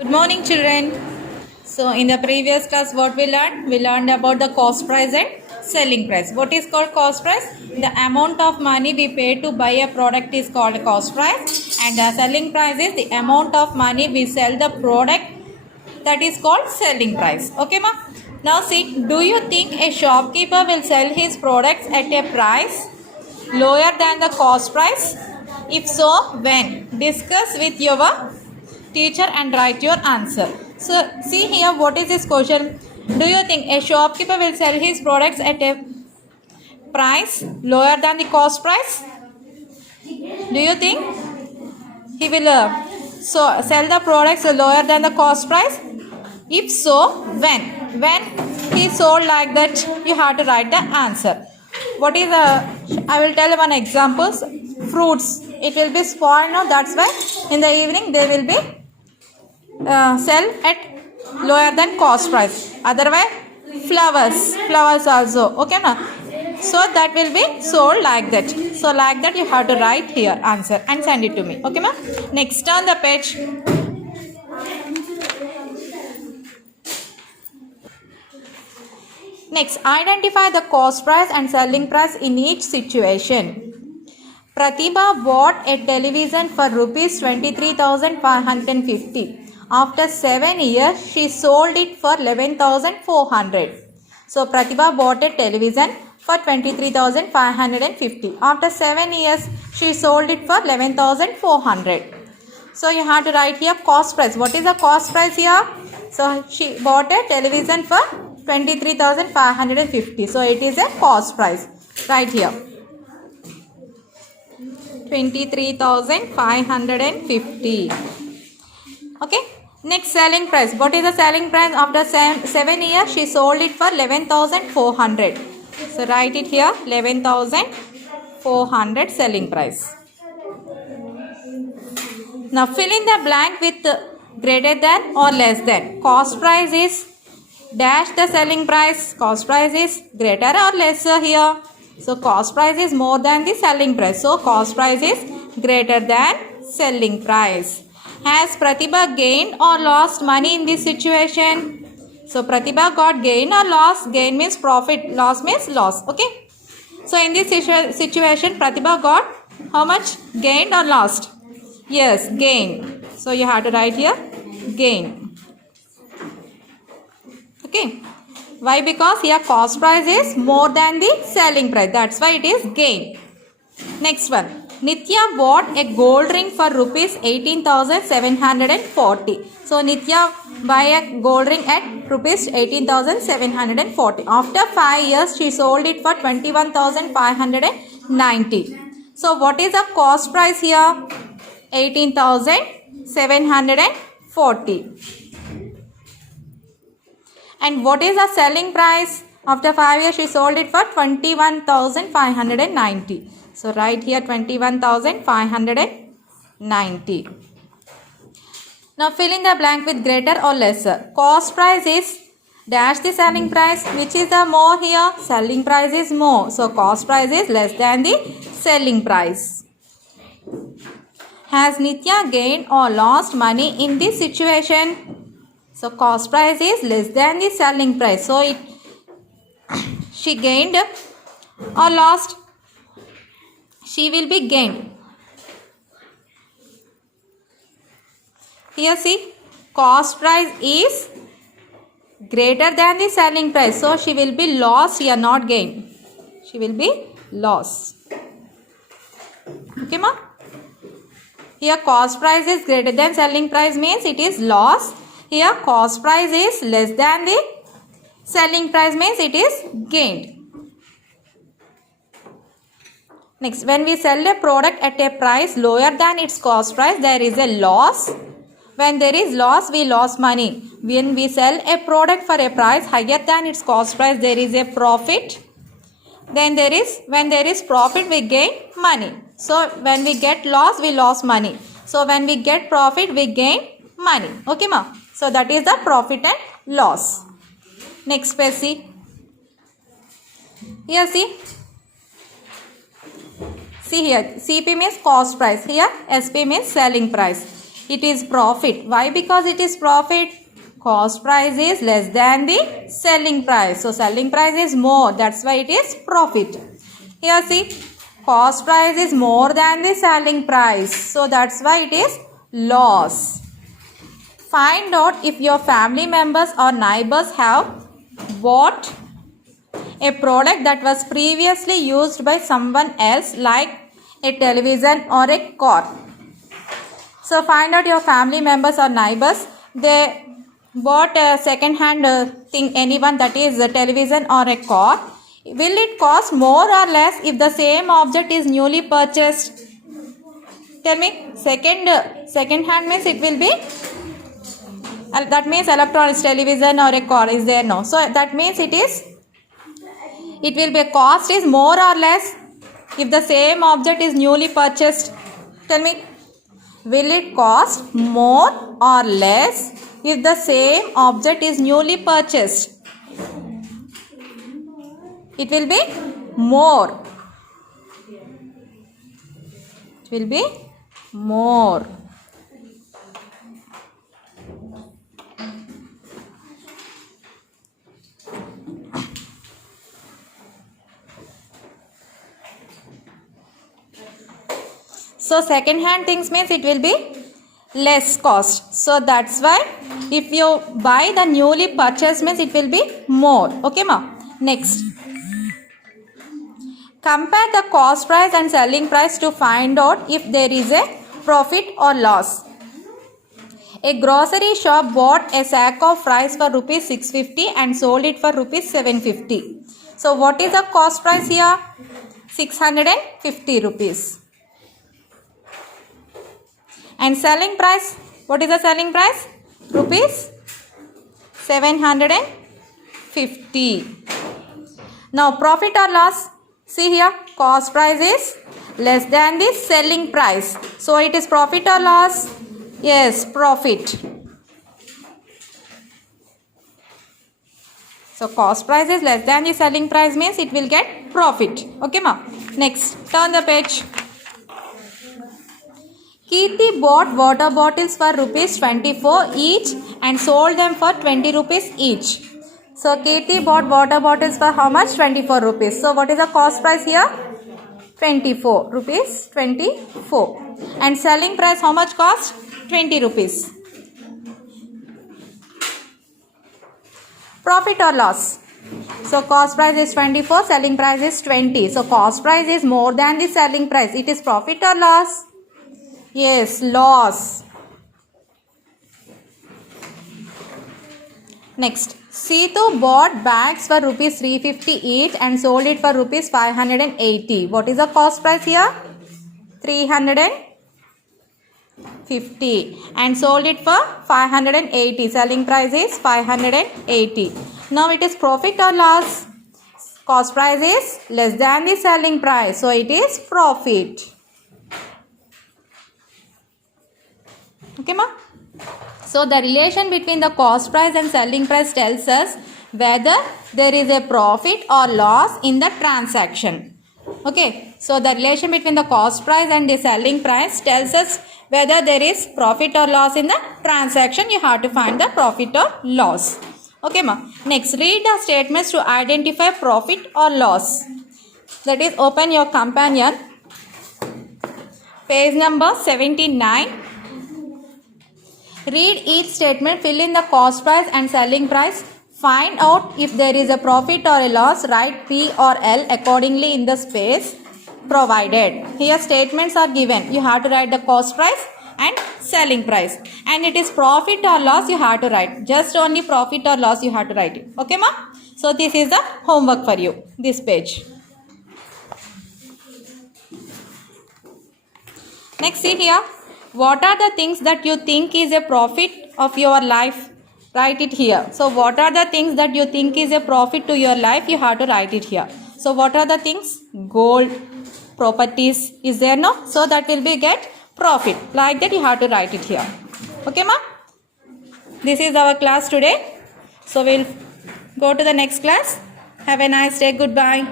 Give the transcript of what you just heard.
Good morning, children. So, in the previous class, what we learned? We learned about the cost price and selling price. What is called cost price? The amount of money we pay to buy a product is called cost price, and the selling price is the amount of money we sell the product, that is called selling price. Okay, ma? Now, see, do you think a shopkeeper will sell his products at a price lower than the cost price? If so, when? Discuss with your teacher and write your answer. So, see here, what is this question? Do you think a shopkeeper will sell his products at a price lower than the cost price? Do you think he will sell the products lower than the cost price? If so, when? When he sold like that, you have to write the answer. What is I will tell one examples. Fruits, it will be spoiled, no? That's why in the evening they will be sell at lower than cost price. Otherwise, flowers also. Okay, na? So that will be sold like that. So like that you have to write here answer and send it to me. Okay, ma? Next on the page. Next, identify the cost price and selling price in each situation. Pratibha bought a television for rupees 23,550. After 7 years, she sold it for 11,400. So, Pratibha bought a television for 23,550. After 7 years, she sold it for 11,400. So, you have to write here cost price. What is the cost price here? So, she bought a television for 23,550. So, it is a cost price. Right here. 23,550. Okay. Next, selling price. What is the selling price? After 7 years, she sold it for 11,400. So, write it here. 11,400 selling price. Now, fill in the blank with greater than or less than. Cost price is dash the selling price. Cost price is greater or lesser here. So, cost price is more than the selling price. So, cost price is greater than selling price. Has Pratibha gained or lost money in this situation? So, Pratibha got gain or loss. Gain means profit. Loss means loss. Okay. So, in this situation, Pratibha got how much? Gained or lost? Yes, gain. So, you have to write here gain. Okay. Why? Because here cost price is more than the selling price. That's why it is gain. Next one. Nitya bought a gold ring for rupees 18,740. So, Nitya buy a gold ring at rupees 18,740. After 5 years, she sold it for 21,590. So, what is the cost price here? 18,740. And what is the selling price? After 5 years, she sold it for 21,590. So, write here 21,590. Now, fill in the blank with greater or lesser. Cost price is dash the selling price. Which is the more here? Selling price is more. So, cost price is less than the selling price. Has Nitya gained or lost money in this situation? So, cost price is less than the selling price. So, she gained or lost? She will be gained. Here see, cost price is greater than the selling price. So, she will be lost here, not gain. She will be lost. Okay, ma? Here, cost price is greater than selling price means it is loss. Here, cost price is less than the selling price means it is gained. Next, when we sell a product at a price lower than its cost price, there is a loss. When there is loss, we lose money. When we sell a product for a price higher than its cost price, there is a profit. Then when there is profit, we gain money. So, when we get loss, we lose money. So, when we get profit, we gain money. Okay, ma? So, that is the profit and loss. Next page, see. Here, see. See here, CP means cost price. Here, SP means selling price. it is profit. Why? Because it is profit. Cost price is less than the selling price. So selling price is more. That's why it is profit. Here see, cost price is more than the selling price. So that's why it is loss. Find out if your family members or neighbors have bought a product that was previously used by someone else, like a television or a car. So find out your family members or neighbors, they bought a second hand thing, anyone, that is a television or a car. Will it cost more or less if the same object is newly purchased? Tell me. Second hand means it will be, that means electronics, television or a car is there, no. So that means it will be, cost is more or less if the same object is newly purchased. Tell me, will it cost more or less if the same object is newly purchased? It will be more. It will be more. So second hand things means it will be less cost. So that's why if you buy the newly purchased means it will be more. Okay ma? Next. Compare the cost price and selling price to find out if there is a profit or loss. A grocery shop bought a sack of rice for rupees 650 and sold it for rupees 750. So what is the cost price here? 650 rupees. And selling price, what is the selling price? Rupees 750. Now profit or loss? See here, cost price is less than the selling price. So it is profit or loss? Yes, profit. So cost price is less than the selling price means it will get profit. Okay ma? Next, turn the page. Kirti bought water bottles for rupees 24 each and sold them for 20 rupees each. So Kirti bought water bottles for how much? 24 rupees. So what is the cost price here? 24 rupees. 24. And selling price how much cost? 20 rupees. Profit or loss? So cost price is 24, selling price is 20. So cost price is more than the selling price. It is profit or loss? Yes, loss. Next, Seetu bought bags for rupees 350 each and sold it for rupees 580. What is the cost price here? 350 and sold it for 580. Selling price is 580. Now it is profit or loss? Cost price is less than the selling price. So it is profit. Okay ma? So the relation between the cost price and selling price tells us whether there is a profit or loss in the transaction. Okay. So the relation between the cost price and the selling price tells us whether there is profit or loss in the transaction. You have to find the profit or loss. Okay ma? Next, read the statements to identify profit or loss. That is, open your companion. Page number 79. Read each statement, fill in the cost price and selling price. Find out if there is a profit or a loss. Write P or L accordingly in the space provided. Here statements are given. You have to write the cost price and selling price. And it is profit or loss you have to write. Just only profit or loss you have to write it. Okay ma? So this is the homework for you. This page. Next, see here. What are the things that you think is a profit of your life? Write it here. So what are the things that you think is a profit to your life? You have to write it here. So what are the things? Gold, properties is there, no? So that will be get profit. Like that you have to write it here. Okay ma? This is our class today. So we'll go to the next class. Have a nice day. Goodbye.